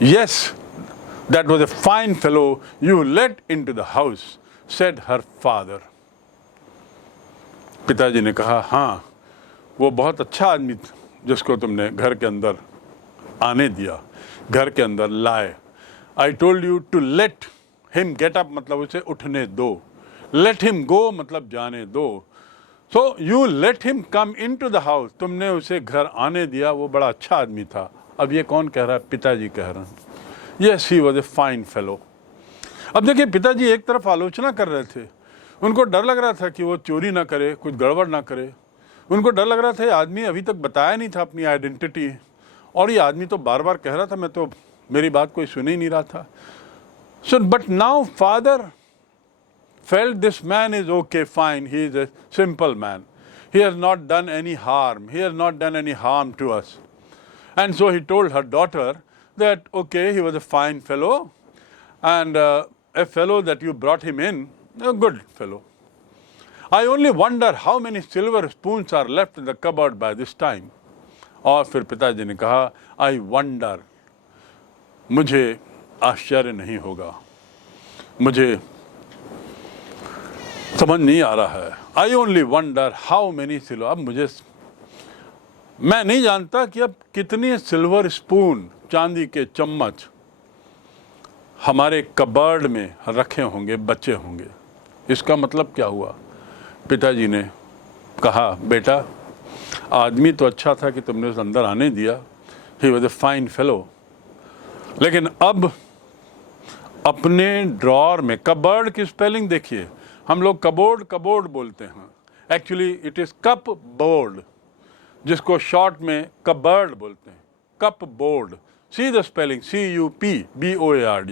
Yes, that was a fine fellow you let into the house, said her father. पिताजी ने कहा, हाँ, वो बहुत अच्छा आदमी जिसको तुमने घर के अंदर आने दिया, घर के अंदर लाए. I told you to let him get up, मतलब उसे उठने दो. Let him go मतलब जाने दो. So you let him come into the house. तुमने उसे घर आने दिया, वो बड़ा अच्छा आदमी था. अब ये कौन कह रहा है? पिताजी कह रहे हैं. Yes, he was a fine fellow. अब देखिए, पिताजी एक तरफ आलोचना कर रहे थे. उनको डर लग रहा था कि वो चोरी ना करे, कुछ गड़बड़ ना करे. उनको डर लग रहा था, ये आदमी अभी तक बताया नहीं था अपनी आइडेंटिटी, और ये आदमी तो बार बार कह रहा था, मैं तो मेरी बात कोई सुन ही नहीं रहा था. So but now father felt this man is okay, fine, he is a simple man. He has not done any harm. He has not done any harm to us. And so he told her daughter that, okay, he was a fine fellow, and a fellow that you brought him in, a good fellow. I only wonder how many silver spoons are left in the cupboard by this time. और फिर पिताजी ने कहा, I wonder, मुझे आश्चर्य नहीं होगा, मुझे समझ नहीं आ रहा है. I only wonder how many silver. अब मैं नहीं जानता कि अब कितने सिल्वर स्पून, चांदी के चम्मच हमारे कबर्ड में रखे होंगे, बचे होंगे. इसका मतलब क्या हुआ? पिताजी ने कहा, बेटा, आदमी तो अच्छा था कि तुमने उसे अंदर आने दिया. He was a fine fellow. लेकिन अब अपने ड्रॉर में, कबर्ड की स्पेलिंग देखिए, हम लोग कबोर्ड बोलते हैं. Actually it is cup board, जिसको शॉर्ट में कबर्ड बोलते हैं. Cup board, see the spelling, CUPBOARD.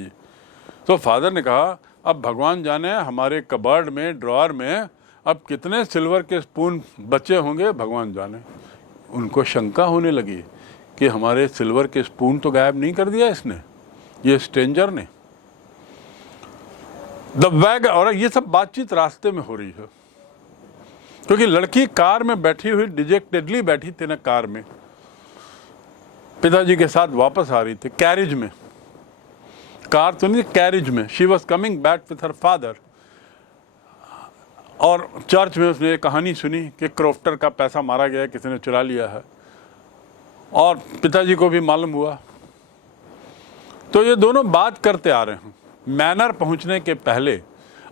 तो फादर ने कहा, अब भगवान जाने हमारे कबर्ड में, ड्रॉर में अब कितने सिल्वर के स्पून बचे होंगे, भगवान जाने. उनको शंका होने लगी कि हमारे सिल्वर के स्पून तो गायब नहीं कर दिया इसने, ये स्ट्रेंजर ने. द वैग, और ये सब बातचीत रास्ते में हो रही है, क्योंकि लड़की कार में बैठी हुई डिजेक्टेडली बैठी थी ना, कार में पिताजी के साथ वापस आ रही थी, कैरिज में. कार तो नहीं, कैरिज में. She was coming back with her father. और चर्च में उसने एक कहानी सुनी कि क्रॉफ्टर का पैसा मारा गया है, किसी ने चुरा लिया है, और पिताजी को भी मालूम हुआ. तो ये दोनों बात करते आ रहे हैं. मैनर पहुंचने के पहले,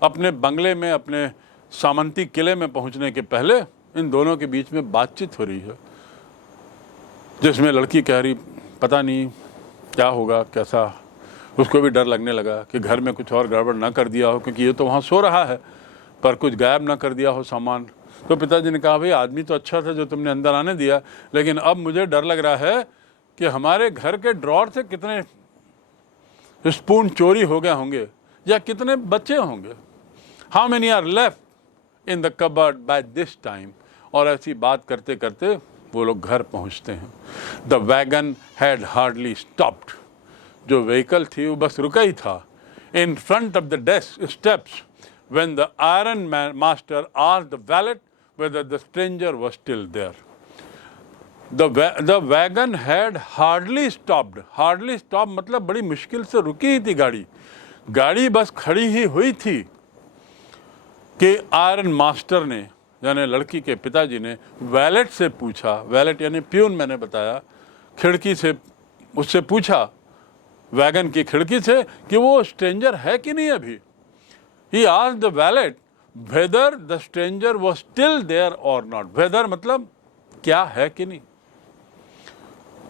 अपने बंगले में, अपने सामंती किले में पहुंचने के पहले इन दोनों के बीच में बातचीत हो रही है, जिसमें लड़की कह रही, पता नहीं क्या होगा, कैसा. उसको भी डर लगने लगा कि घर में कुछ और गड़बड़ ना कर दिया हो, क्योंकि ये तो वहाँ सो रहा है, पर कुछ गायब ना कर दिया हो सामान. तो पिताजी ने कहा, भाई आदमी तो अच्छा था जो तुमने अंदर आने दिया, लेकिन अब मुझे डर लग रहा है कि हमारे घर के ड्रॉर से कितने स्पून चोरी हो गए होंगे, या कितने बचे होंगे. How many are left in the cupboard by this time. और ऐसी बात करते करते वो लोग घर पहुंचते हैं. The wagon had hardly stopped. जो व्हीकल थी वो बस रुका ही था. In front of the desk steps when the iron master asked the valet whether the stranger was still there. The wagon had hardly stopped. Hardly stopped मतलब बड़ी मुश्किल से रुकी ही थी गाड़ी. गाड़ी बस खड़ी ही हुई थी कि आयरन मास्टर ने, यानी लड़की के पिताजी ने, वैलेट से पूछा. वैलेट यानी प्यून, मैंने बताया, खिड़की से उससे पूछा, वैगन की खिड़की से, कि वो स्ट्रेंजर है कि नहीं अभी. He asked the valet whether the stranger was still there or not. Whether मतलब क्या है कि नहीं.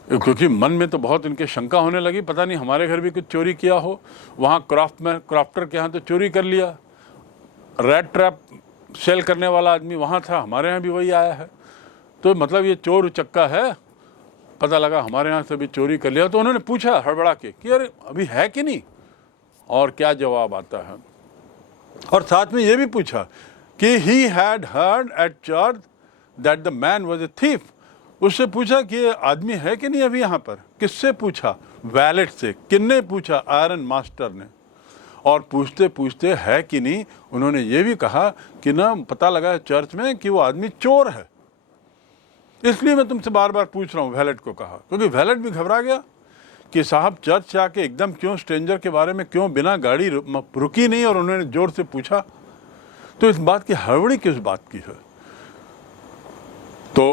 क्योंकि मन में तो बहुत इनके शंका होने लगी, पता नहीं हमारे घर भी कुछ चोरी किया हो. वहाँ क्राफ्टर के यहाँ तो चोरी कर लिया. रेड ट्रैप सेल करने वाला आदमी वहाँ था, हमारे यहाँ भी वही आया है. तो मतलब ये चोर उचक्का है. पता लगा हमारे यहाँ से भी चोरी कर लिया. तो उन्होंने पूछा हड़बड़ा के कि अरे अभी है कि नहीं, और क्या जवाब आता है. और साथ में ये भी पूछा कि he had heard at church that the man was a thief. उससे पूछा कि ये आदमी है कि नहीं अभी यहाँ पर. किससे पूछा? वैलेट से. किसने पूछा? आयरन मास्टर ने. और पूछते पूछते है कि नहीं, उन्होंने ये भी कहा कि ना, पता लगा चर्च में कि वो आदमी चोर है, इसलिए मैं तुमसे बार बार पूछ रहा हूँ. वैलेट को कहा, क्योंकि वैलेट भी घबरा गया कि साहब चर्च से आके एकदम क्यों स्ट्रेंजर के बारे में क्यों बिना गाड़ी रुकी नहीं और उन्होंने जोर से पूछा, तो इस बात की हड़बड़ी किस बात की है। तो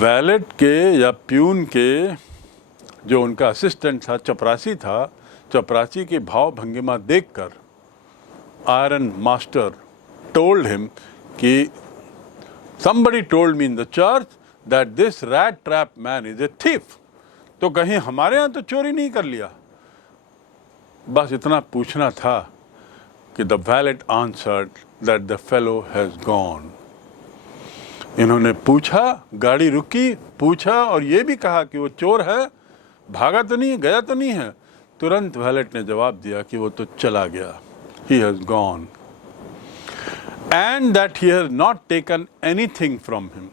वैलेट के या प्यून के जो उनका असिस्टेंट था, चपरासी था, चपरासी की भाव भंगिमा देखकर आयरन मास्टर टोल्ड हिम कि somebody told me in the church that this rat trap man is a thief। तो कहीं हमारे यहाँ तो चोरी नहीं कर लिया। बस इतना पूछना था कि the valet answered that the fellow has gone। इन्होंने पूछा, गाड़ी रुकी, पूछा और ये भी कहा कि वो चोर है, भागा तो नहीं, गया तो नहीं है। तुरंत वैलेट ने जवाब दिया कि वो तो चला गया, he has gone, and that he has not taken anything from him।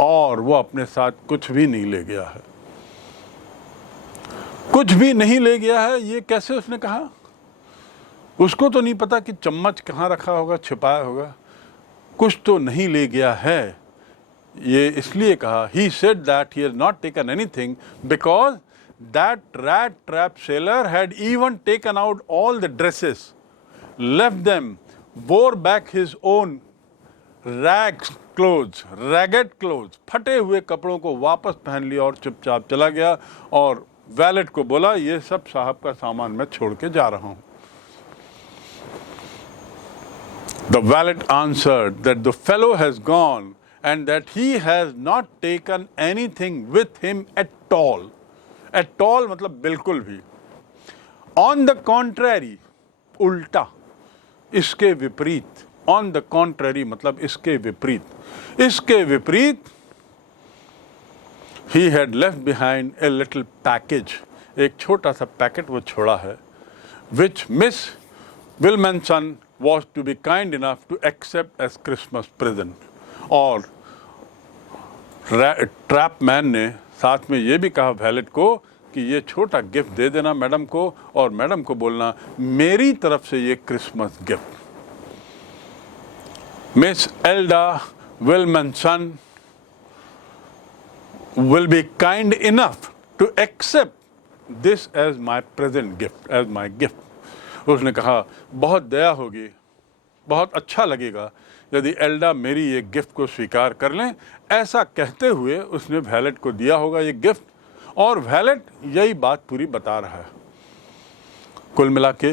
और वो अपने साथ कुछ भी नहीं ले गया है, कुछ भी नहीं ले गया है। ये कैसे उसने कहा? उसको तो नहीं पता कि चम्मच कहाँ रखा होगा, छिपाया होगा। कुछ तो नहीं ले गया है, ये इसलिए कहा। He said that he has not taken anything because that rat trap seller had even taken out all the dresses, left them, wore back his own ragged clothes, फटे हुए कपड़ों को वापस पहन लिया और चुपचाप चला गया और वैलेट को बोला, ये सब साहब का सामान मैं छोड़ के जा रहा हूं। The valet answered that the fellow has gone and that he has not taken anything with him at all। At all मतलब बिल्कुल भी। On the contrary, उल्टा, इसके विपरीत। On the contrary मतलब इसके विपरीत। इसके विपरीत he had left behind a little package, एक छोटा सा पैकेट वो छोड़ा है, which Miss Wilmanson was to be kind enough to accept as Christmas present। और ट्रैप मैन ने साथ में ये भी कहा वैलेट को कि ये छोटा गिफ्ट दे देना मैडम को, और मैडम को बोलना मेरी तरफ से ये Christmas gift. Miss Elda Wilmanson will be kind enough to accept this as my present gift, as my gift। उसने कहा बहुत दया होगी, बहुत अच्छा लगेगा यदि एल्डा मेरी ये गिफ्ट को स्वीकार कर लें। ऐसा कहते हुए उसने वैलेट को दिया होगा ये गिफ्ट, और वैलेट यही बात पूरी बता रहा है। कुल मिला के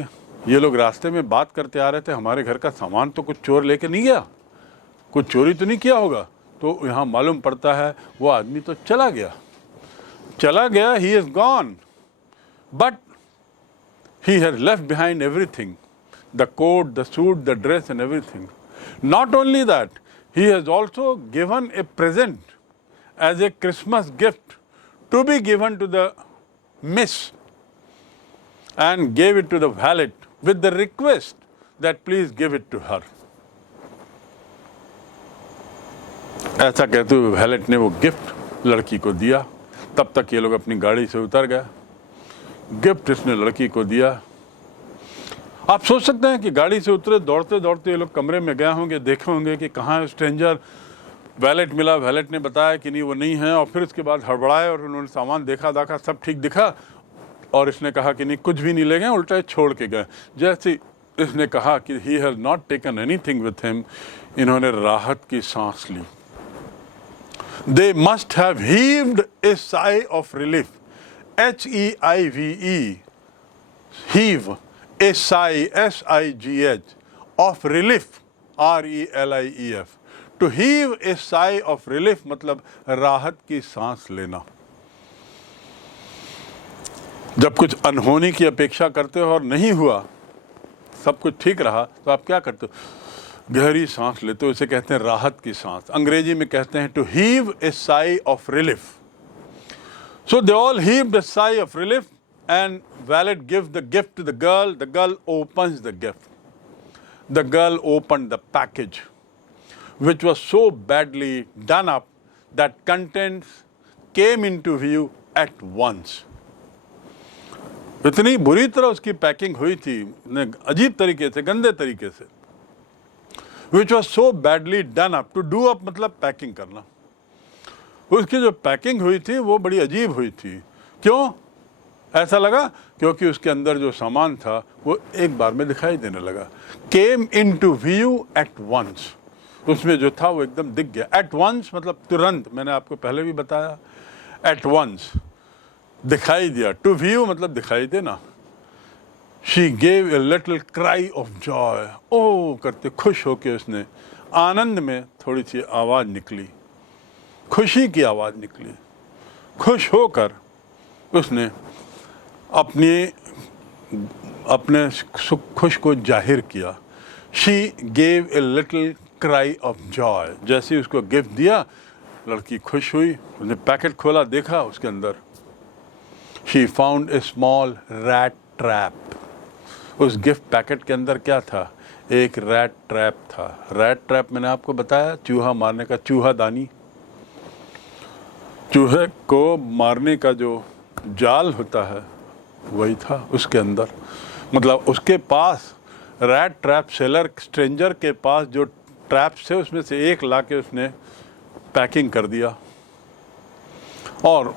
ये लोग रास्ते में बात करते आ रहे थे, हमारे घर का सामान तो कुछ चोर लेके नहीं गया, कुछ चोरी तो नहीं किया होगा। तो यहाँ मालूम पड़ता है वो आदमी तो चला गया, he is gone, but he has left behind everything, the coat, the suit, the dress and everything। Not only that, he has also given a present as a Christmas gift to be given to the miss, and gave it to the valet with the request that please give it to her। ऐसा कहते हुए wallet ने वो gift लड़की को दिया। तब तक ये लोग अपनी गाड़ी से उतर गए, गिफ्ट इसने लड़की को दिया। आप सोच सकते हैं कि गाड़ी से उतरे, दौड़ते दौड़ते ये लोग कमरे में गए होंगे, देखे होंगे कि कहाँ है स्ट्रेंजर। वैलेट मिला, वैलेट ने बताया कि नहीं वो नहीं है, और फिर इसके बाद हड़बड़ाए और उन्होंने सामान देखा सब ठीक दिखा, और इसने कहा कि नहीं कुछ भी नहीं ले गए, उल्टा छोड़ के गए। जैसे इसने कहा कि he has not taken anything with him, इन्होंने राहत की सांस ली। They must have heaved a sigh of relief, H-E-I-V-E, heave, a sigh, S-I-G-H, of relief, R-E-L-I-E-F। To heave a sigh of relief मतलब राहत की सांस लेना। जब कुछ अनहोनी की अपेक्षा करते हो और नहीं हुआ, सब कुछ ठीक रहा, तो आप क्या करते हो? गहरी सांस लेते हो, इसे कहते हैं राहत की सांस। अंग्रेजी में कहते हैं to heave a sigh of relief. So they all heaved a sigh of relief and valet gives the gift to the girl opens the gift. The girl opened the package which was so badly done up that contents came into view at once। इतनी बुरी तरह उसकी packing हुई थी, अजीब तरीके से, गंदे तरीके से। Which was so badly done up, to do up मतलब पैकिंग करना। उसकी जो पैकिंग हुई थी वो बड़ी अजीब हुई थी। क्यों? ऐसा लगा क्योंकि उसके अंदर जो सामान था वो एक बार में दिखाई देने लगा। केम इन टू व्यू एट वंस, उसमें जो था वो एकदम दिख गया। एट वंस मतलब तुरंत, मैंने आपको पहले भी बताया। एट वंस दिखाई दिया, टू व्यू मतलब दिखाई देना। She gave a little cry of joy, ओ करते खुश होके उसने, आनंद में थोड़ी सी आवाज़ निकली, खुशी की आवाज़ निकली। खुश होकर उसने अपने खुश को जाहिर किया। She gave a little cry of Joy, जैसे उसको गिफ्ट दिया लड़की खुश हुई। उसने पैकेट खोला, देखा उसके अंदर she found a small rat trap. उस गिफ्ट पैकेट के अंदर क्या था? एक रैट ट्रैप था। रैट ट्रैप मैंने आपको बताया, चूहा मारने का, चूहादानी, चूहे को मारने का जो जाल होता है वही था उसके अंदर। मतलब उसके पास रैट ट्रैप सेलर, स्ट्रेंजर के पास जो ट्रैप्स थे उसमें से एक लाके उसने पैकिंग कर दिया। और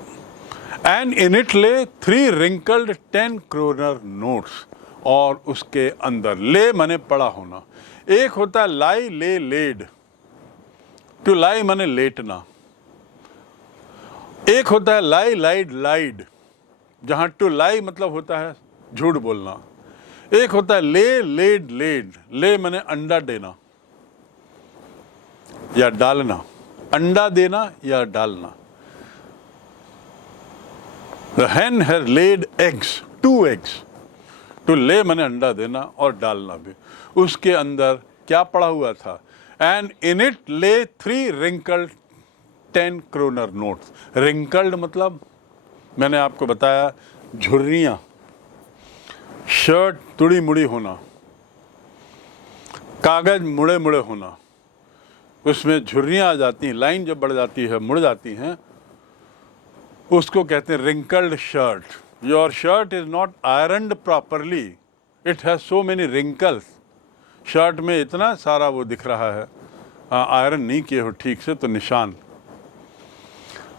एंड इन इट ले 3 रिंकल्ड 10 क्रोनर नोट्स, और उसके अंदर ले माने पड़ा होना। एक होता है लाई, ले, लेड, टू लाई माने लेटना। एक होता है लाई, लाइड, लाइड, जहां टू लाई मतलब होता है झूठ बोलना। एक होता है ले, लेड, लेड, ले माने अंडा देना या डालना, अंडा देना या डालना। The hen has laid eggs, 2 eggs. To ले माने अंडा देना और डालना भी। उसके अंदर क्या पड़ा हुआ था? एंड इन इट ले 3 रिंकल्ड 10 क्रोनर नोट्स। रिंकल्ड मतलब मैंने आपको बताया झुर्रियाँ, शर्ट तुड़ी मुड़ी होना, कागज मुड़े मुड़े होना, उसमें झुर्रियाँ आ जाती हैं, लाइन जब बढ़ जाती है, मुड़ जाती हैं, उसको कहते हैं wrinkled shirt. Your shirt is not ironed properly, it has so many wrinkles. Shirt में इतना सारा वो दिख रहा है, आयरन नहीं किए हो ठीक से तो निशान।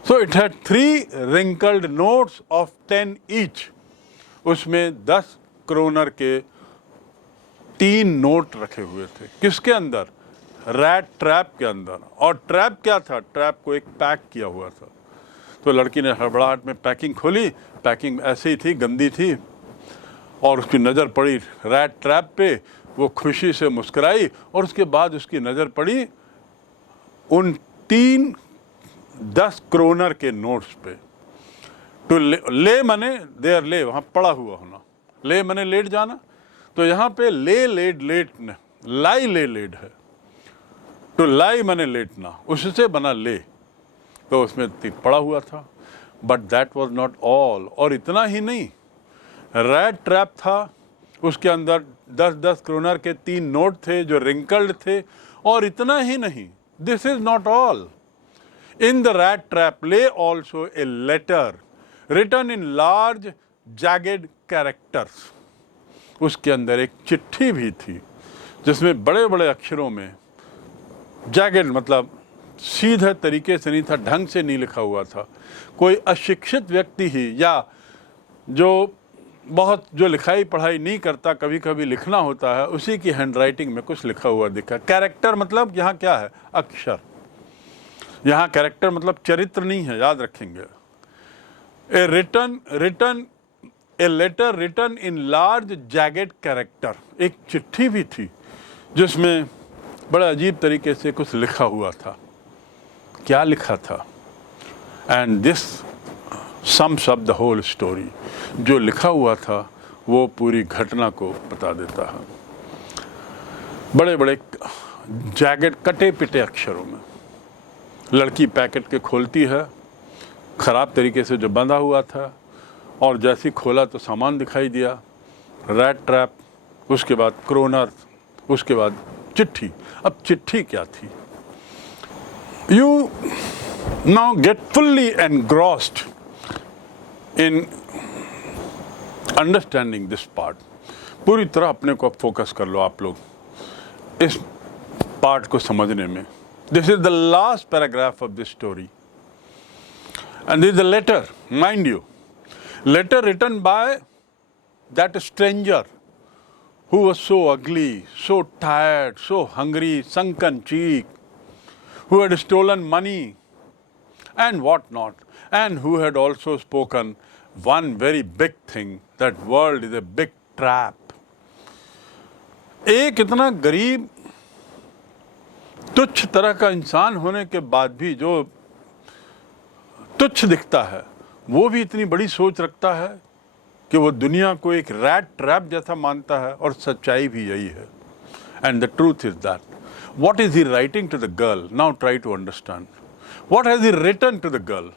So it had 3 wrinkled notes of 10 each. उसमें 10 क्रोनर के 3 नोट रखे हुए थे। किसके अंदर? रैट ट्रैप के अंदर। और ट्रैप क्या था? ट्रैप को एक पैक किया हुआ था। तो लड़की ने हड़बड़ाहट में पैकिंग खोली, पैकिंग ऐसे ही थी, गंदी थी, और उसकी नज़र पड़ी रैट ट्रैप पे। वो खुशी से मुस्कुराई और उसके बाद उसकी नज़र पड़ी उन 3 10 क्रोनर के नोट्स पे। तो ले मने देयर ले, वहाँ पड़ा हुआ होना, ले मने लेट जाना। तो यहाँ पे ले, लेट, लेट, लाई, ले, लेट है। तो लाई मने लेटना, उससे बना ले, तो उसमें पड़ा हुआ था। But that was not all. और इतना ही नहीं, रैट ट्रैप था, उसके अंदर 10-10 क्रोनर के 3 नोट थे जो रिंकल्ड थे। और इतना ही नहीं, this is not all. In the rat trap lay also a letter written in large jagged characters. उसके अंदर एक चिट्ठी भी थी जिसमें बड़े बड़े अक्षरों में, जैगेड मतलब सीधे तरीके से नहीं था, ढंग से नहीं लिखा हुआ था। कोई अशिक्षित व्यक्ति ही या जो लिखाई पढ़ाई नहीं करता, कभी कभी लिखना होता है, उसी की हैंडराइटिंग में कुछ लिखा हुआ दिखा। कैरेक्टर मतलब यहाँ क्या है? अक्षर। यहाँ कैरेक्टर मतलब चरित्र नहीं है, याद रखेंगे। A letter written in large jagged character. एक चिट्ठी भी थी जिसमें बड़ा अजीब तरीके से कुछ लिखा हुआ था। क्या लिखा था? And this sums up the whole story. जो लिखा हुआ था वो पूरी घटना को बता देता है। बड़े बड़े जैगेड कटे पिटे अक्षरों में लड़की पैकेट के खोलती है, ख़राब तरीके से जो बंधा हुआ था, और जैसे ही खोला तो सामान दिखाई दिया, रैट ट्रैप, उसके बाद क्रोनर, उसके बाद चिट्ठी। अब चिट्ठी क्या थी? You now get fully engrossed in understanding this part. पूरी तरह अपने को फोकस कर लो आप लोग इस पार्ट को समझने में। This is the last paragraph of this story and this is the letter, mind you. Letter written by that stranger who was so ugly, so tired, so hungry, sunken cheek, who had stolen money and what not, and who had also spoken one very big thing, that world is a big trap. एक इतना गरीब तुच्छ तरह का इंसान होने के बाद भी जो तुच्छ दिखता है, वो भी इतनी बड़ी सोच रखता है कि वो दुनिया को एक रैट ट्रैप जैसा मानता है, और सच्चाई भी यही है. And the truth is that. What is he writing to the girl? Now try to understand. What has he written to the girl?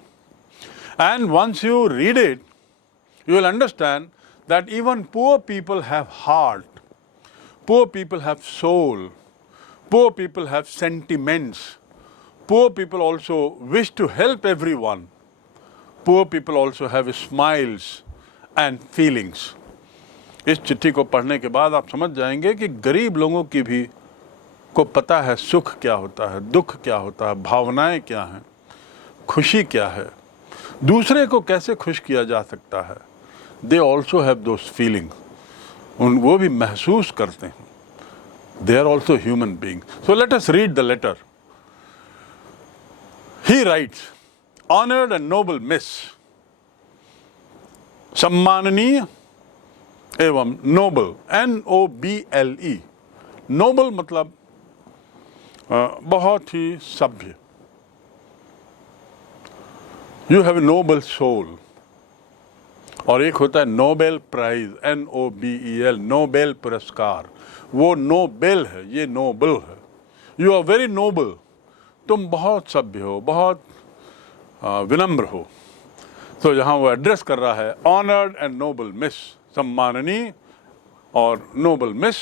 And once you read it, you will understand that even poor people have heart. Poor people have soul. Poor people have sentiments. Poor people also wish to help everyone. Poor people also have smiles and feelings. इस चिट्ठी को पढ़ने के बाद आप समझ जाएंगे कि गरीब लोगों की भी को पता है सुख क्या होता है, दुख क्या होता है, भावनाएं क्या हैं, खुशी क्या है, दूसरे को कैसे खुश किया जा सकता है. They also have those feeling. वो भी महसूस करते हैं. They are also human being. So let us read the letter. He writes, honoured and noble miss, सम्माननीय एवं नोबल, NOBLE. नोबल मतलब बहुत ही सभ्य. You have a noble soul. और एक होता है नोबेल प्राइज, NOBEL, नोबेल पुरस्कार. वो नोबेल है, ये नोबल है. You are very noble. तुम बहुत सभ्य हो, बहुत विनम्र हो. तो यहाँ वो एड्रेस कर रहा है ऑनर्ड एंड नोबल मिस, सम्माननीय और noble miss.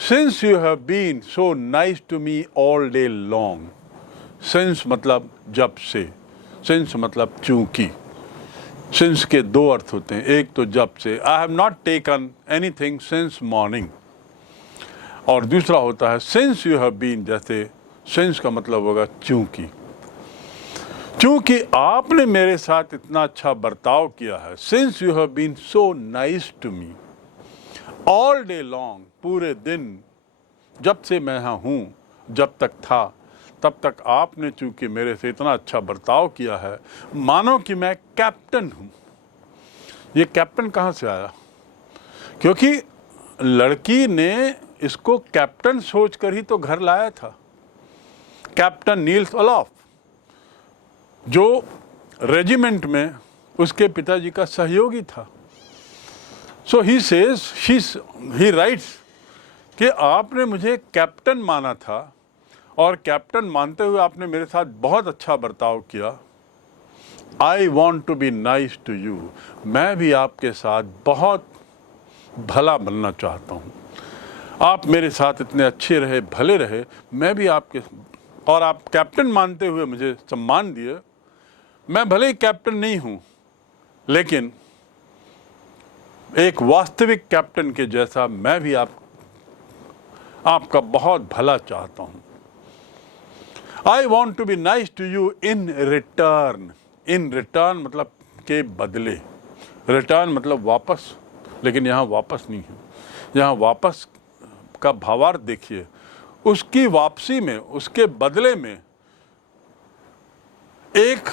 Since you have been so nice to me all day long. Since मतलब जब से. Since मतलब चूंकि. Since के दो अर्थ होते हैं. एक तो जब से, I have not taken anything since morning. और दूसरा होता है since you have been, जैसे since का मतलब होगा चूंकि. चूंकि आपने मेरे साथ इतना अच्छा बर्ताव किया है. Since you have been so nice to me all day long, पूरे दिन, जब से मैं यहाँ हूँ, जब तक था तब तक आपने चूंकि मेरे से इतना अच्छा बर्ताव किया है, मानो कि मैं कैप्टन हूँ. ये कैप्टन कहाँ से आया? क्योंकि लड़की ने इसको कैप्टन सोचकर ही तो घर लाया था. कैप्टन नील्स ओलॉफ, जो रेजिमेंट में उसके पिताजी का सहयोगी था. So he says, he writes कि आपने मुझे कैप्टन माना था और कैप्टन मानते हुए आपने मेरे साथ बहुत अच्छा बर्ताव किया. I want to be nice to you. मैं भी आपके साथ बहुत भला बनना चाहता हूँ. आप मेरे साथ इतने अच्छे रहे, भले रहे, मैं भी आपके, और आप कैप्टन मानते हुए मुझे सम्मान दिए. मैं भले ही कैप्टन नहीं हूँ, लेकिन एक वास्तविक कैप्टन के जैसा मैं भी आपका बहुत भला चाहता हूं. I want to be nice to you in return. In return मतलब के बदले. रिटर्न मतलब वापस, लेकिन यहाँ वापस नहीं है. यहाँ वापस का भावार्थ देखिए. उसकी वापसी में, उसके बदले में एक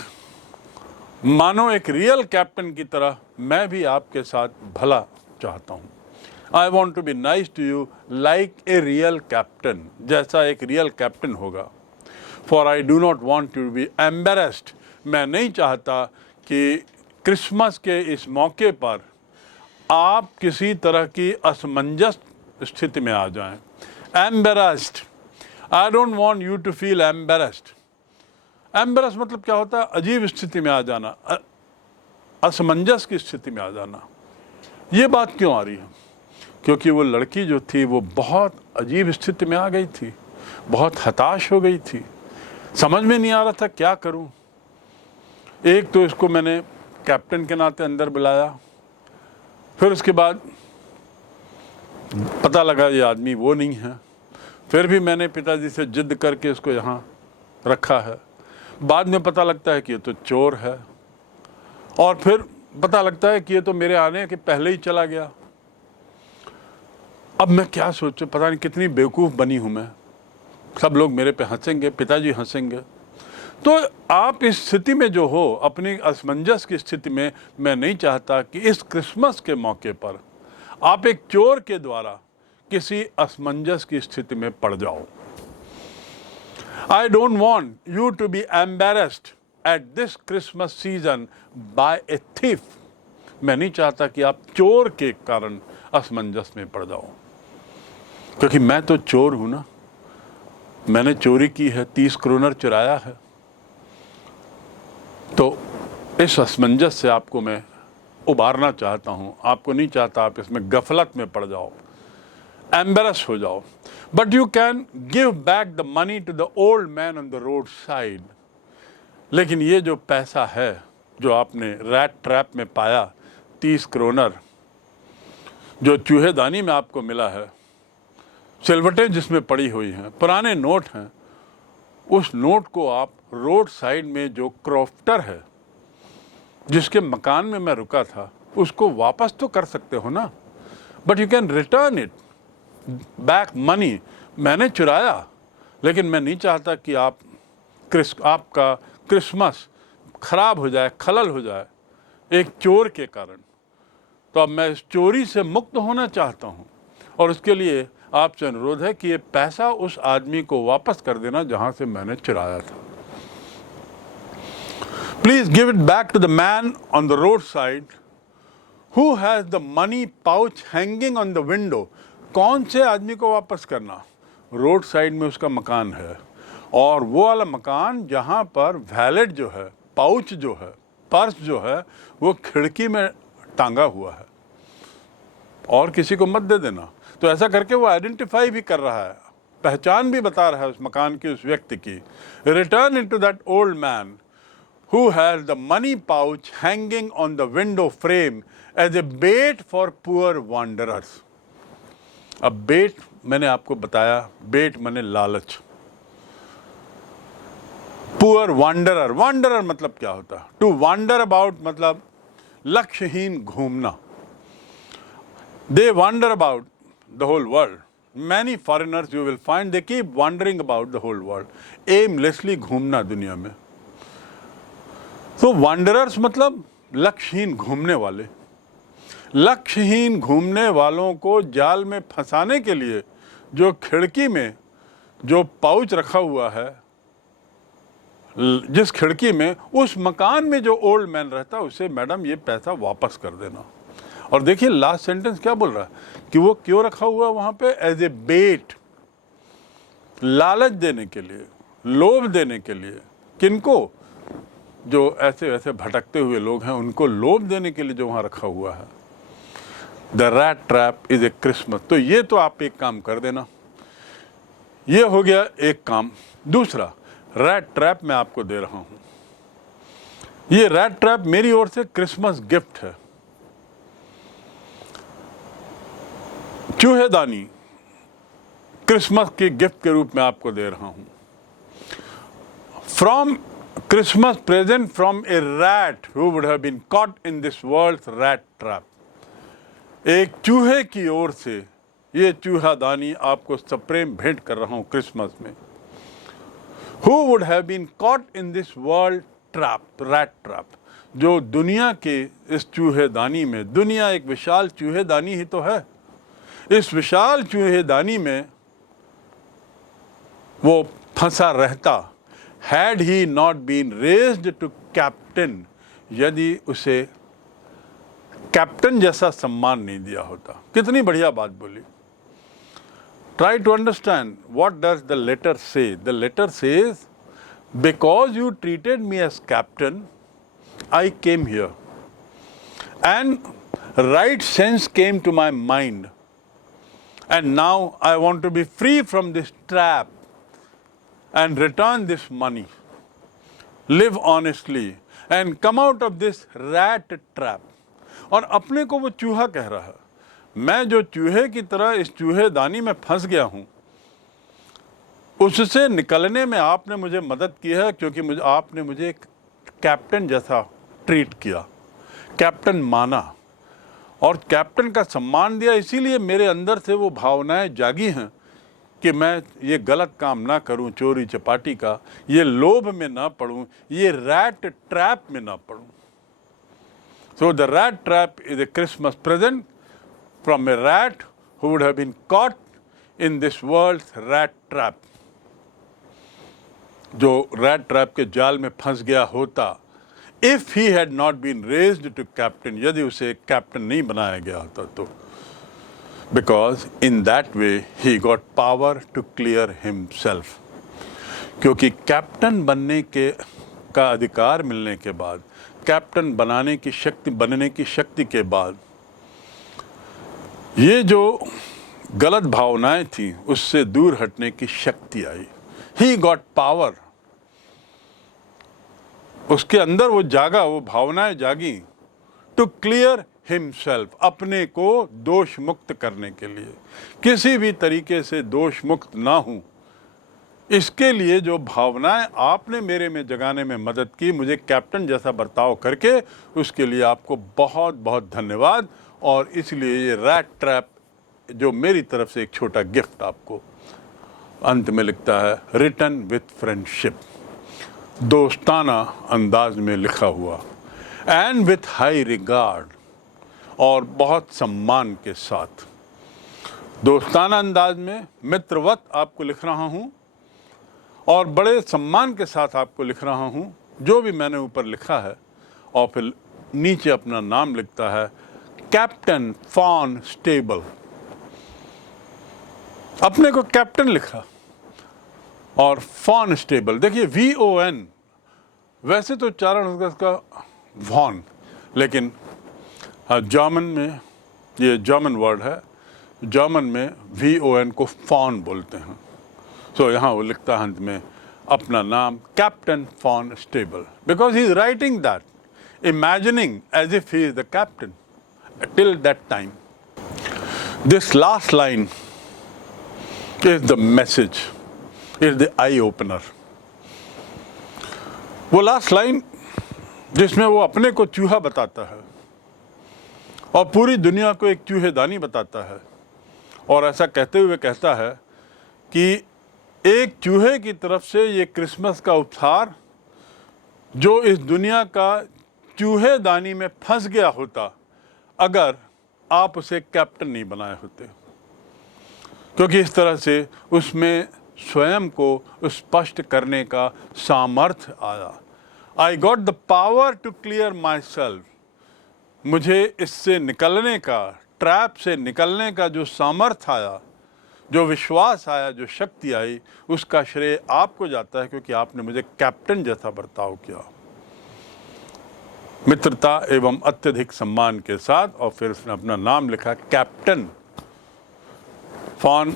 मानो एक रियल कैप्टन की तरह मैं भी आपके साथ भला चाहता हूँ. I want to be nice to you like a real captain, जैसा एक रियल कैप्टन होगा. For I do not want to be embarrassed. मैं नहीं चाहता कि क्रिसमस के इस मौके पर आप किसी तरह की असमंजस स्थिति में आ जाएं. Embarrassed. I don't want you to feel embarrassed. Embarrass मतलब क्या होता है? अजीब स्थिति में आ जाना, असमंजस की स्थिति में आ जाना. ये बात क्यों आ रही है? क्योंकि वो लड़की जो थी वो बहुत अजीब स्थिति में आ गई थी, बहुत हताश हो गई थी. समझ में नहीं आ रहा था क्या करूं. एक तो इसको मैंने कैप्टन के नाते अंदर बुलाया, फिर उसके बाद पता लगा ये आदमी वो नहीं है. फिर भी मैंने पिताजी से जिद करके इसको यहाँ रखा है. बाद में पता लगता है कि ये तो चोर है. और फिर पता लगता है कि ये तो मेरे आने के पहले ही चला गया। अब मैं क्या सोचूं, पता नहीं कितनी बेवकूफ़ बनी हूं मैं। सब लोग मेरे पे हंसेंगे, पिताजी हंसेंगे। तो आप इस स्थिति में जो हो, अपनी असमंजस की स्थिति में, मैं नहीं चाहता कि इस क्रिसमस के मौके पर आप एक चोर के द्वारा किसी असमंजस की स्थिति में पड़ जाओ। I don't want you to be embarrassed at this Christmas season by a thief. मैं नहीं चाहता कि आप चोर के कारण असमंजस में पड़ जाओ, क्योंकि मैं तो चोर हूं ना। मैंने चोरी की है, 30 क्रोनर चुराया है। तो इस असमंजस से आपको मैं उबारना चाहता हूं। आपको नहीं चाहता आप इसमें गफलत में पड़ जाओ, एम्बेरस हो जाओ। But you can give back the money to the old man on the road side. लेकिन ये जो पैसा है जो आपने रैट ट्रैप में पाया, 30 क्रोनर जो चूहेदानी में आपको मिला है, सिलवटें जिसमें पड़ी हुई हैं, पुराने नोट हैं, उस नोट को आप रोड साइड में जो क्रॉफ्टर है जिसके मकान में मैं रुका था, उसको वापस तो कर सकते हो ना। But you can return it back money. मैंने चुराया, लेकिन मैं नहीं चाहता कि आपका क्रिसमस खराब हो जाए, खलल हो जाए एक चोर के कारण। तो अब मैं इस चोरी से मुक्त होना चाहता हूँ, और उसके लिए आपसे अनुरोध है कि ये पैसा उस आदमी को वापस कर देना जहां से मैंने चुराया था। Please give it back to the man on the road side who has the money pouch hanging on the window. कौन से आदमी को वापस करना? रोड साइड में उसका मकान है, और वो वाला मकान जहां पर वैलेट जो है, पाउच जो है, पर्स जो है, वो खिड़की में टांगा हुआ है। और किसी को मत दे देना। तो ऐसा करके वो आइडेंटिफाई भी कर रहा है, पहचान भी बता रहा है उस मकान की, उस व्यक्ति की। Return into that old man who has the money pouch hanging on the window frame as a bet for poor wanderers. अब बेट मैंने आपको बताया, बेट माने लालच। पुअर वांडरर, वांडरर मतलब क्या होता है? टू वांडर अबाउट मतलब लक्ष्यहीन घूमना। They wander about the whole world. Many foreigners you will find they keep wandering about the whole world, aimlessly घूमना दुनिया में। तो wanderers मतलब लक्ष्यहीन घूमने वाले। लक्ष्यहीन घूमने वालों को जाल में फंसाने के लिए जो खिड़की में जो पाउच रखा हुआ है, जिस खिड़की में, उस मकान में जो ओल्ड मैन रहता है, उसे मैडम ये पैसा वापस कर देना। और देखिए लास्ट सेंटेंस क्या बोल रहा है कि वो क्यों रखा हुआ वहां पे? एज ए बेट, लालच देने के लिए, लोभ देने के लिए। किनको? जो ऐसे वैसे भटकते हुए लोग हैं, उनको लोभ देने के लिए जो वहां रखा हुआ है। The rat trap is a Christmas. तो ये तो आप एक काम कर देना, ये हो गया एक काम। दूसरा, रैट ट्रैप मैं आपको दे रहा हूं। ये रैट ट्रैप मेरी ओर से क्रिसमस गिफ्ट है। चूहेदानी क्रिसमस के गिफ्ट के रूप में आपको दे रहा हूं। From Christmas present from a rat who would have been caught in this world's rat trap. एक चूहे की ओर से ये चूहादानी आपको सप्रेम भेंट कर रहा हूं क्रिसमस में। Who would have been caught in this world trap, rat trap, जो दुनिया के इस चूहेदानी में, दुनिया एक विशाल चूहेदानी ही तो है, इस विशाल चूहेदानी में वो फंसा रहता। Had he not been raised to captain, यदि उसे कैप्टन जैसा सम्मान नहीं दिया होता। कितनी बढ़िया बात बोली। Try to understand what does the letter say. The letter says, because you treated me as captain I came here and right sense came to my mind, and now I want to be free from this trap and return this money, live honestly and come out of this rat trap। और अपने को वो चूहा कह रहा है, मैं जो चूहे की तरह इस चूहेदानी में फंस गया हूं, उससे निकलने में आपने मुझे मदद की है, क्योंकि आपने मुझे एक कैप्टन जैसा ट्रीट किया। कैप्टन माना और कैप्टन का सम्मान दिया, इसीलिए मेरे अंदर से वो भावनाएं जागी हैं कि मैं ये गलत काम ना करूं, चोरी चपाटी का, ये लोभ में ना पड़ूं, ये रैट ट्रैप में ना पड़ूं। So the rat trap is a Christmas present from a rat who would have been caught in this world's rat trap. जो rat trap के जाल में फंस गया होता, if he had not been raised to captain, यदि उसे captain नहीं बनाया गया होता तो, because in that way he got power to clear himself. क्योंकि कैप्टन बनने का अधिकार मिलने के बाद, कैप्टन बनने की शक्ति के बाद, ये जो गलत भावनाएं थी उससे दूर हटने की शक्ति आई। ही गॉट पावर, उसके अंदर वो जागा, वो भावनाएं जागी, टू क्लियर हिमसेल्फ, अपने को दोष मुक्त करने के लिए, किसी भी तरीके से दोष मुक्त ना हूं, इसके लिए जो भावनाएं आपने मेरे में जगाने में मदद की, मुझे कैप्टन जैसा बर्ताव करके, उसके लिए आपको बहुत बहुत धन्यवाद। और इसलिए ये रैट ट्रैप जो मेरी तरफ से एक छोटा गिफ्ट आपको, अंत में लिखता है रिटन विथ फ्रेंडशिप, दोस्ताना अंदाज में लिखा हुआ, एंड विथ हाई रिगार्ड, और बहुत सम्मान के साथ, दोस्ताना अंदाज में मित्रवत आपको लिख रहा हूँ और बड़े सम्मान के साथ आपको लिख रहा हूँ जो भी मैंने ऊपर लिखा है। और फिर नीचे अपना नाम लिखता है कैप्टन फॉन स्टेबल, अपने को कैप्टन लिखा और फॉन स्टेबल। देखिए VON, वैसे तो उच्चारण उसका वॉन, लेकिन जर्मन में, ये जर्मन वर्ड है, जर्मन में VON को फॉन बोलते हैं। तो यहाँ वो लिखता है अंत में अपना नाम captain von Stahle, because he is writing that, imagining as if he is the captain till that time. This last line is the message, is the eye opener. वो लास्ट लाइन जिसमें वो अपने को चूहा बताता है और पूरी दुनिया को एक चूहेदानी बताता है, और ऐसा कहते हुए कहता है कि एक चूहे की तरफ से ये क्रिसमस का उपहार, जो इस दुनिया का चूहेदानी में फंस गया होता अगर आप उसे कैप्टन नहीं बनाए होते, क्योंकि इस तरह से उसमें स्वयं को स्पष्ट करने का सामर्थ्य आया। I got the power to clear myself, मुझे इससे निकलने का, ट्रैप से निकलने का जो सामर्थ्य आया, जो विश्वास आया, जो शक्ति आई, उसका श्रेय आपको जाता है, क्योंकि आपने मुझे कैप्टन जैसा बर्ताव किया, मित्रता एवं अत्यधिक सम्मान के साथ। और फिर उसने अपना नाम लिखा captain von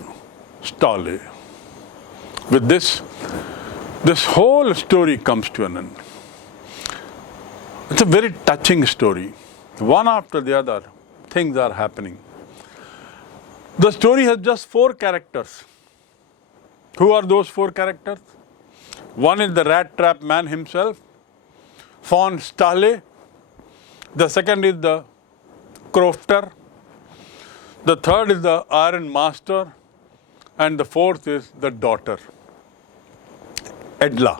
Stahle. With this whole story comes to an end. It's a very touching story, one after the other things are happening. The story has just 4 characters. Who are those 4 characters? One is the rat trap man himself, von Stahle. The second is the crofter. The third is the iron master, and the fourth is the daughter, Edla.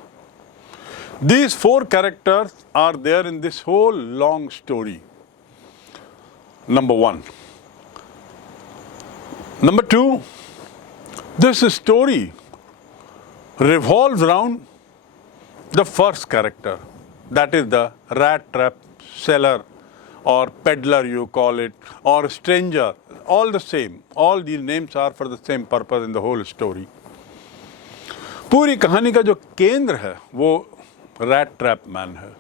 These 4 characters are there in this whole long story. Number 1. Number 2, this story revolves around the first character, that is the rat trap seller or peddler, you call it, or stranger, all the same. All these names are for the same purpose in the whole story. पूरी कहानी का जो केंद्र है वो rat trap man है,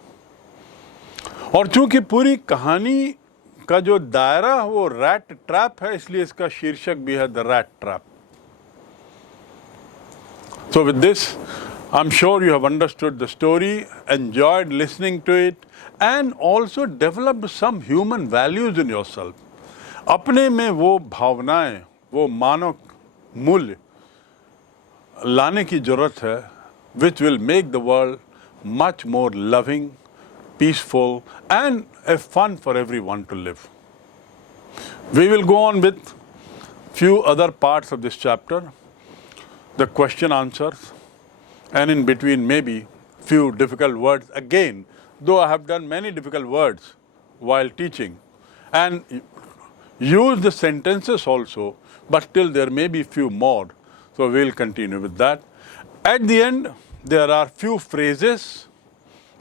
और चूंकि पूरी कहानी का जो दायरा वो रैट ट्रैप है, इसलिए इसका शीर्षक भी है the rat trap. So with this, I'm sure you have understood the story, enjoyed listening to it, and also developed some human values in yourself. अपने में वो भावनाएं, वो मानव मूल्य लाने की जरूरत है, which will make the world much more loving, peaceful, and a fun for everyone to live. We will go on with few other parts of this chapter, the question answers, and in between maybe few difficult words again, though I have done many difficult words while teaching, and use the sentences also, but still there may be few more, so we'll continue with that. At the end, there are few phrases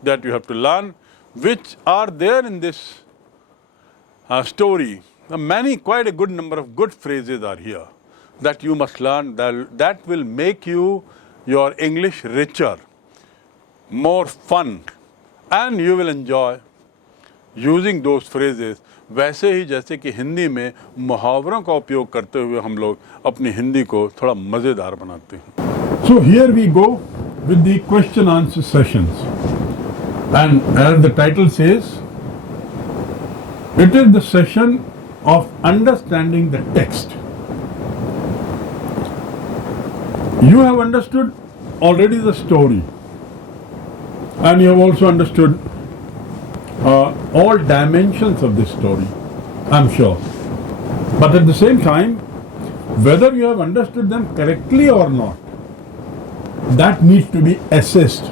that you have to learn, which are there in this story. Quite a good number of good phrases are here that you must learn, that will make your English richer, more fun, and you will enjoy using those phrases वैसे ही जैसे कि हिंदी में मुहावरों का उपयोग करते हुए हम लोग अपनी हिंदी को थोड़ा मज़ेदार बनाते हैं. So here we go with the question answer sessions, and as the title says, it is the session of understanding the text. You have understood already the story, and you have also understood all dimensions of this story, I'm sure. But at the same time, whether you have understood them correctly or not, that needs to be assessed.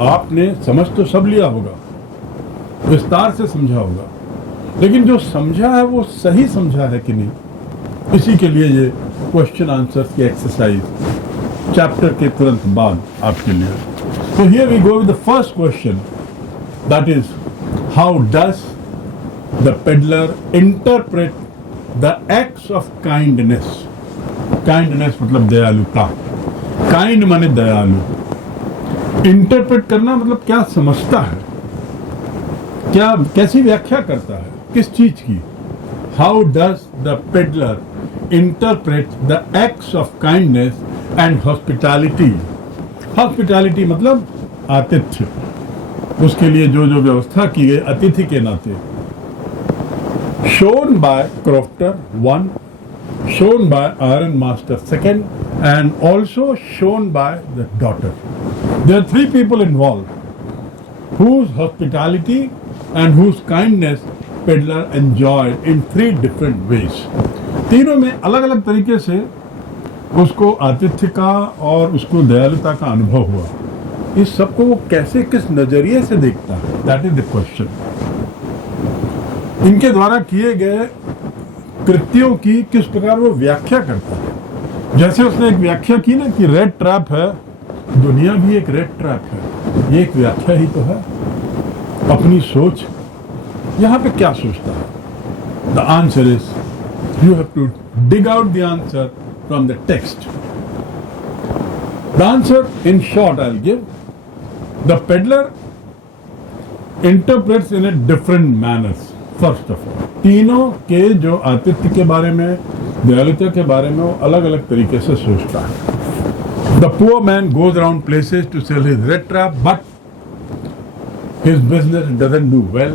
आपने समझ तो सब लिया होगा, विस्तार से समझा होगा, लेकिन जो समझा है वो सही समझा है कि नहीं, इसी के लिए ये क्वेश्चन आंसर्स की एक्सरसाइज चैप्टर के तुरंत बाद आपके लिए. So here we go with the first question, that is, how does the peddler interpret the acts of kindness? Kindness मतलब दयालुता. Kind माने दयालु. Interpret करना मतलब क्या समझता है, क्या कैसी व्याख्या करता है, किस चीज की. How does the peddler interpret the acts of kindness and hospitality? Hospitality मतलब आतिथ्य, उसके लिए जो जो व्यवस्था की गई अतिथि के नाते. Shown by Crofter 1, shown by Iron Master 2nd, and also shown by the daughter. There are three people involved whose hospitality and whose kindness peddler enjoyed in three different ways. तीनों में अलग अलग तरीके से उसको आतिथ्य का और उसको दयालुता का अनुभव हुआ. इस सबको वो कैसे, किस नजरिए से देखता है, दैट इज द क्वेश्चन. इनके द्वारा किए गए कृत्यों की किस प्रकार वो व्याख्या करता है. जैसे उसने एक व्याख्या की ना कि रेड ट्रैप है, दुनिया भी एक रेड ट्रैप है, ये एक व्याख्या ही तो है. अपनी सोच यहाँ पे क्या सोचता है. The answer is, you have to dig out the answer from the text. The answer in short I will give. The peddler interprets in a different manners. First of all, तीनों के जो आतिथ्य के बारे में, दयालुता के बारे में वो अलग अलग तरीके से सोचता है. The poor man goes around places to sell his red trap, but his business doesn't do well.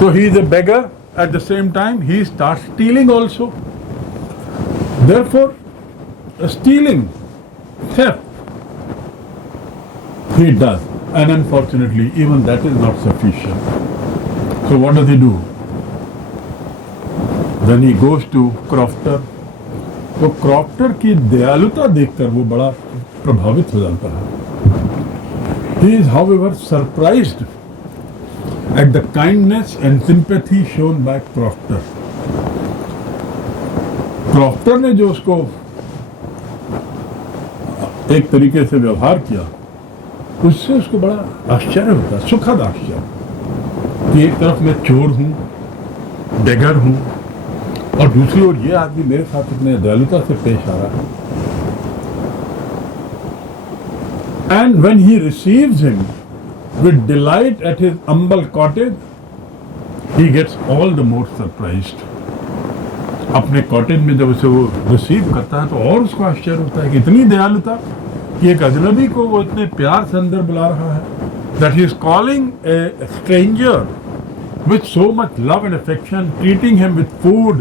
So he is a beggar. At the same time, he starts stealing also. Therefore, stealing, theft, he does, and unfortunately even that is not sufficient. So what does he do? Then he goes to Crofter. तो crofter की दयालुता देखकर वो बड़ा प्रभावित हो जाता है. He is however surprised at the kindness and sympathy shown by Crofter. Crofter ने जो उसको एक तरीके से व्यवहार किया, उससे उसको बड़ा आश्चर्य होता है, सुखद आश्चर्य, कि एक तरफ मैं चोर हूं, बेगर हूं, और दूसरी ओर ये आदमी मेरे साथ इतने दयालुता से पेश आ रहा है. And when he receives him with delight at his humble cottage, he gets all the more surprised. अपने कॉटेज में जब उसे वो रिसीव करता है तो और उसको आश्चर्य होता है कि इतनी दयालुता, कि एक अजनबी को वो इतने प्यार से अंदर बुला रहा है. That he is calling a stranger with so much love and affection, treating him with food,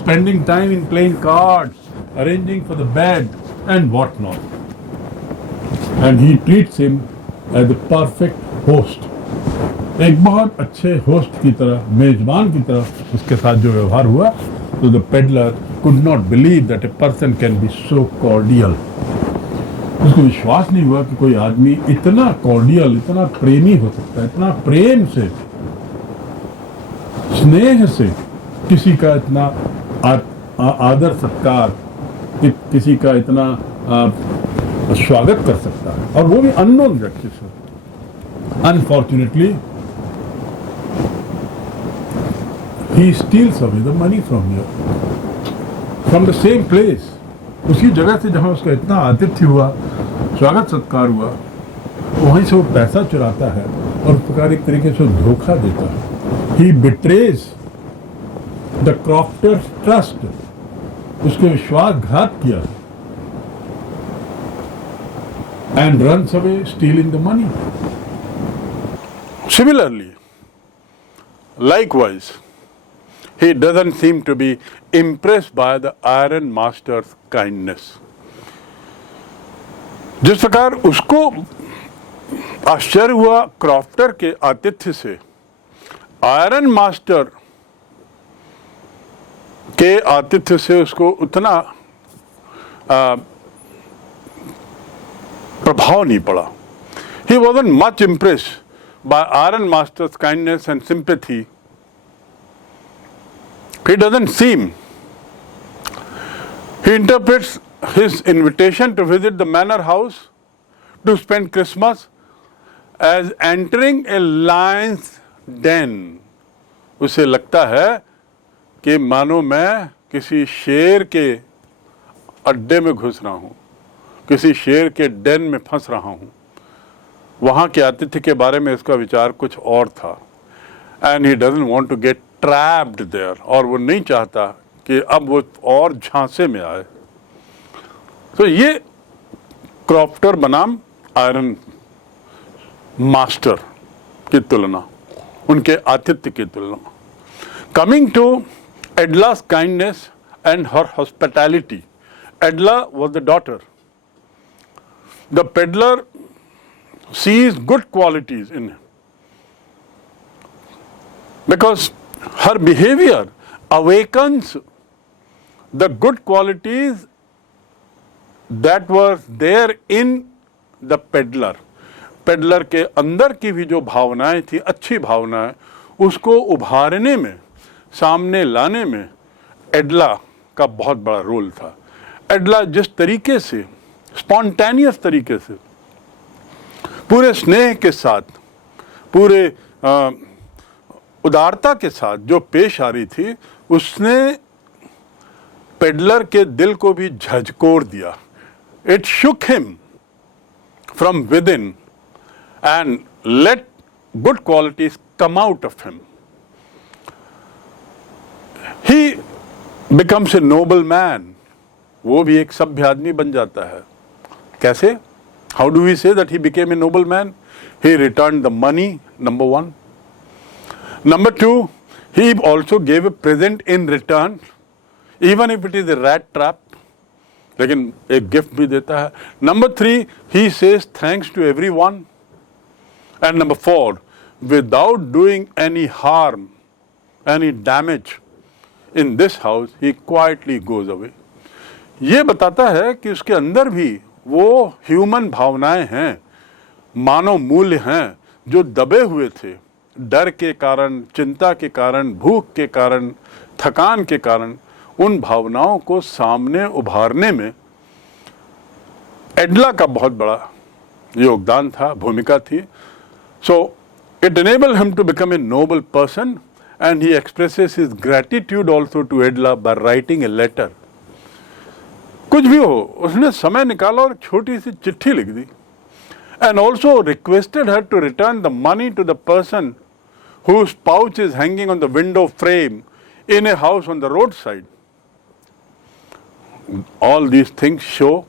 spending time in playing cards, arranging for the bed and what not. And he treats him as a perfect host, एक बहुत अच्छे host की तरह, मेजबान की तरह उसके साथ जो व्यवहार हुआ, तो the peddler could not believe that a person can be so cordial. उसको विश्वास नहीं हुआ कि कोई आदमी इतना कॉर्डियल, इतना प्रेमी हो सकता है, इतना प्रेम से, स्नेह से किसी का इतना आदर सत्कार, किसी का इतना स्वागत कर सकता है, और वो भी अननोन व्यक्ति से। Unfortunately he steals away the money from here, from the same place, उसी जगह से जहां उसका इतना आतिथ्य हुआ, स्वागत सत्कार हुआ, वहीं से वो पैसा चुराता है और प्रकार एक तरीके से धोखा देता है। He betrays the Crofter's trust, उसके विश्वासघात किया, and runs away stealing the money. Similarly, likewise, he doesn't seem to be impressed by the iron master's kindness. जिस प्रकार उसको आश्चर्य हुआ क्रॉफ्टर के आतिथ्य से, आयरन मास्टर के आतिथ्य से उसको उतना प्रभाव नहीं पड़ा. He wasn't much impressed by Iron Master's kindness and sympathy. He doesn't seem. He interprets his invitation to visit the manor house to spend Christmas as entering a lion's den. उसे लगता है कि मानो मैं किसी शेर के अड्डे में घुस रहा हूँ, किसी शेर के डेन में फंस रहा हूँ. वहाँ के आतिथ्य के बारे में इसका विचार कुछ और था. And he doesn't want to get trapped there, और वो नहीं चाहता कि अब वो और झांसे में आए. तो ये क्रॉफ्टर बनाम आयरन मास्टर की तुलना, उनके आतिथ्य की तुलना. Coming to Edla's kindness and her hospitality. Edla was the daughter. The peddler sees good qualities in her because her behavior awakens the good qualities that were there in the peddler. Peddler के अंदर की भी जो भावनाएं थी, अच्छी भावनाएं, उसको उभारने में, सामने लाने में एडला का बहुत बड़ा रोल था. एडला जिस तरीके से, स्पॉन्टेनियस तरीके से, पूरे स्नेह के साथ, पूरे उदारता के साथ जो पेश आ रही थी, उसने पेडलर के दिल को भी झकझोर दिया. It Shuk him from with in and let good qualities come out of him. He becomes a noble man. वो भी एक सभ्य आदमी बन जाता है. कैसे? How do we say that he became a noble man? He returned the money, number one. Number two, he also gave a present in return, even if it is a rat trap. लेकिन एक gift भी देता है. Number three, he says thanks to everyone. And number four, without doing any harm, any damage in this house, he quietly goes away. ये बताता है कि उसके अंदर भी वो ह्यूमन भावनाएं हैं, मानव मूल्य हैं, जो दबे हुए थे डर के कारण, चिंता के कारण, भूख के कारण, थकान के कारण. उन भावनाओं को सामने उभारने में एडला का बहुत बड़ा योगदान था, भूमिका थी. So it enabled him to become a noble person, and he expresses his gratitude also to Edla by writing a letter. कुछ भी हो, उसने समय निकाला और छोटी सी चिट्ठी लिख दी. And also requested her to return the money to the person whose pouch is hanging on the window frame in a house on the roadside. All these things show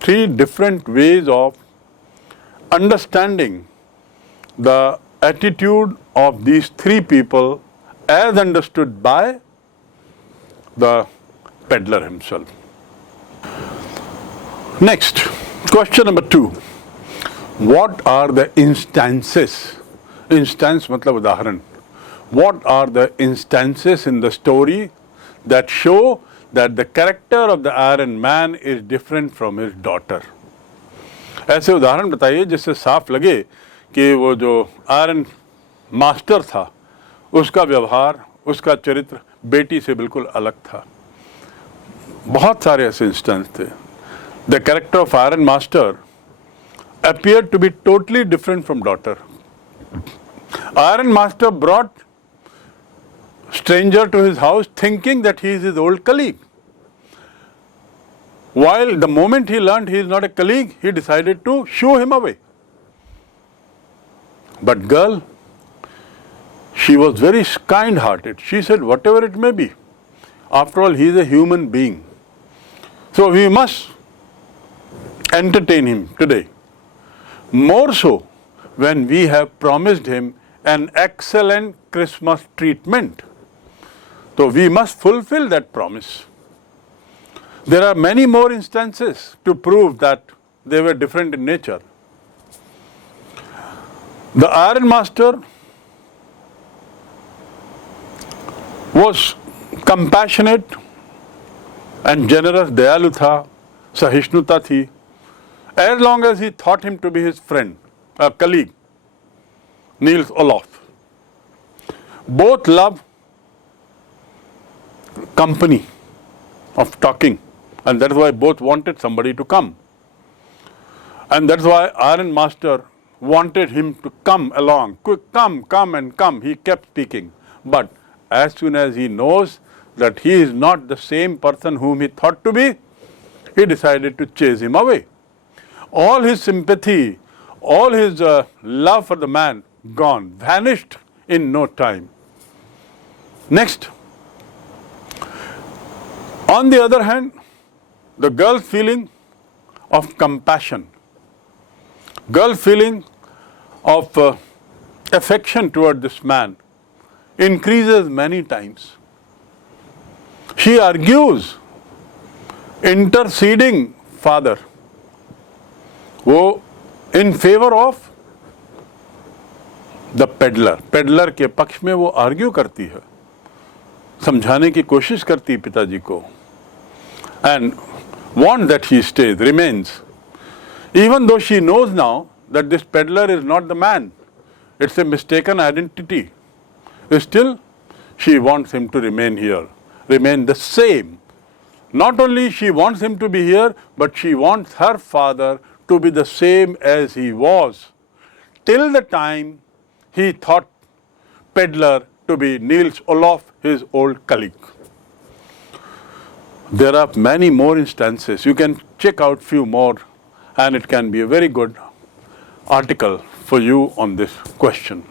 three different ways of understanding the attitude of these three people as understood by the peddler himself. Next, question number 2. what are the instances, instance मतलब उदाहरण, what are the instances in the story that show that the character of the iron man is different from his daughter? ऐसे उदाहरण बताइए जिससे साफ लगे कि वो जो आयरन मास्टर था उसका व्यवहार, उसका चरित्र बेटी से बिल्कुल अलग था। बहुत सारे ऐसे इंस्टेंस थे। The character of iron master appeared to be totally different from daughter. Iron master brought stranger to his house thinking that he is his old colleague. While the moment he learned he is not a colleague, he decided to shoo him away. But girl, she was very kind-hearted. She said, whatever it may be, after all, he is a human being. So we must entertain him today. More so when we have promised him an excellent Christmas treatment. So we must fulfill that promise. There are many more instances to prove that they were different in nature. The iron master was compassionate and generous, dayalu tha, sahishnutta thi, as long as he thought him to be his friend, a colleague, Niels Olof. Both love company of talking, and that's why both wanted somebody to come. And that's why Iron Master wanted him to come along. Quick, come and come. He kept speaking. But as soon as he knows that he is not the same person whom he thought to be, he decided to chase him away. All his sympathy, all his love for the man gone, vanished in no time. Next, on the other hand, the girl's feeling of compassion, girl's feeling of affection toward this man increases many times. She argues, interceding father, वो in favor of the peddler, peddler के पक्ष में वो argue करती है, समझाने की कोशिश करती है पिताजी को, and want that he stays, remains, even though she knows now that this peddler is not the man, it's a mistaken identity. Still, she wants him to remain here, remain the same. Not only she wants him to be here, but she wants her father to be the same as he was, till the time he thought peddler to be Niels Olof, his old colleague. There are many more instances. You can check out few more, and it can be a very good article for you on this question.